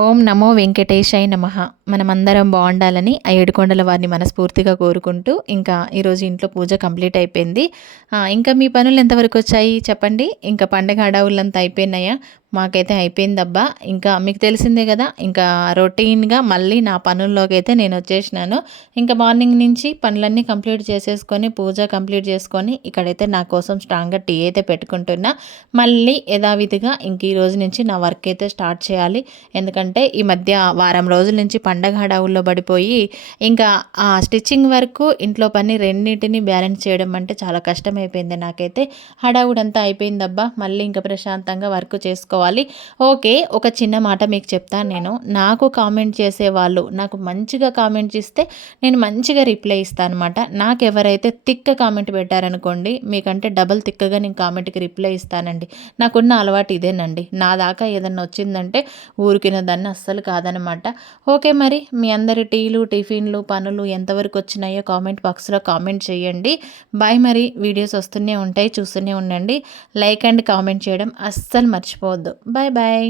ఓం నమో వెంకటేశాయ నమః. మనమందరం బాగుండాలని ఆ ఏడుకొండల వారిని మనస్ఫూర్తిగా కోరుకుంటూ ఇంకా ఈరోజు ఇంట్లో పూజ కంప్లీట్ అయిపోయింది. ఇంకా మీ పనులు ఎంతవరకు వచ్చాయి చెప్పండి? ఇంకా పండగ హడావులంతా అయిపోయినాయా? మాకైతే అయిపోయిందబ్బా. ఇంకా మీకు తెలిసిందే కదా, ఇంకా రొటీన్గా మళ్ళీ నా పనుల్లోకి అయితే నేను వచ్చేసినాను. ఇంకా మార్నింగ్ నుంచి పనులన్నీ కంప్లీట్ చేసేసుకొని పూజ కంప్లీట్ చేసుకొని ఇక్కడైతే నా కోసం స్ట్రాంగ్గా టీ అయితే పెట్టుకుంటున్నా. మళ్ళీ యథావిధిగా ఇంక ఈ రోజు నుంచి నా వర్క్ అయితే స్టార్ట్ చేయాలి. ఎందుకంటే ఈ మధ్య వారం రోజుల నుంచి పండగ హడావుల్లో పడిపోయి ఇంకా ఆ స్టిచ్చింగ్ వరకు ఇంట్లో పని రెండింటిని బ్యాలెన్స్ చేయడం అంటే చాలా కష్టమైపోయింది నాకైతే. హడావుడంతా అయిపోయిందబ్బా. మళ్ళీ ఇంకా ప్రశాంతంగా వర్క్ చేసుకోవాలి. ఓకే, ఒక చిన్న మాట మీకు చెప్తాను నేను. నాకు కామెంట్ చేసేవాళ్ళు నాకు మంచిగా కామెంట్ చేస్తే నేను మంచిగా రిప్లై ఇస్తాను అనమాట. నాకు ఎవరైతే తిక్క కామెంట్ పెట్టారనుకోండి, మీకంటే డబల్ తిక్కగా నేను కామెంట్కి రిప్లై ఇస్తానండి. నాకున్న అలవాటు ఇదేనండి. నా దాకా ఏదన్నా వచ్చిందంటే ఊరికిన దాన్ని అస్సలు కాదనమాట. ఓకే, మరి మీ అందరి టీలు టిఫిన్లు పనులు ఎంతవరకు వచ్చినాయో కామెంట్ బాక్స్లో కామెంట్ చేయండి. బాయ్. మరి వీడియోస్ వస్తూనే ఉంటాయి, చూస్తూనే ఉండండి. లైక్ అండ్ కామెంట్ చేయడం అస్సలు మర్చిపోవద్దు. Bye bye.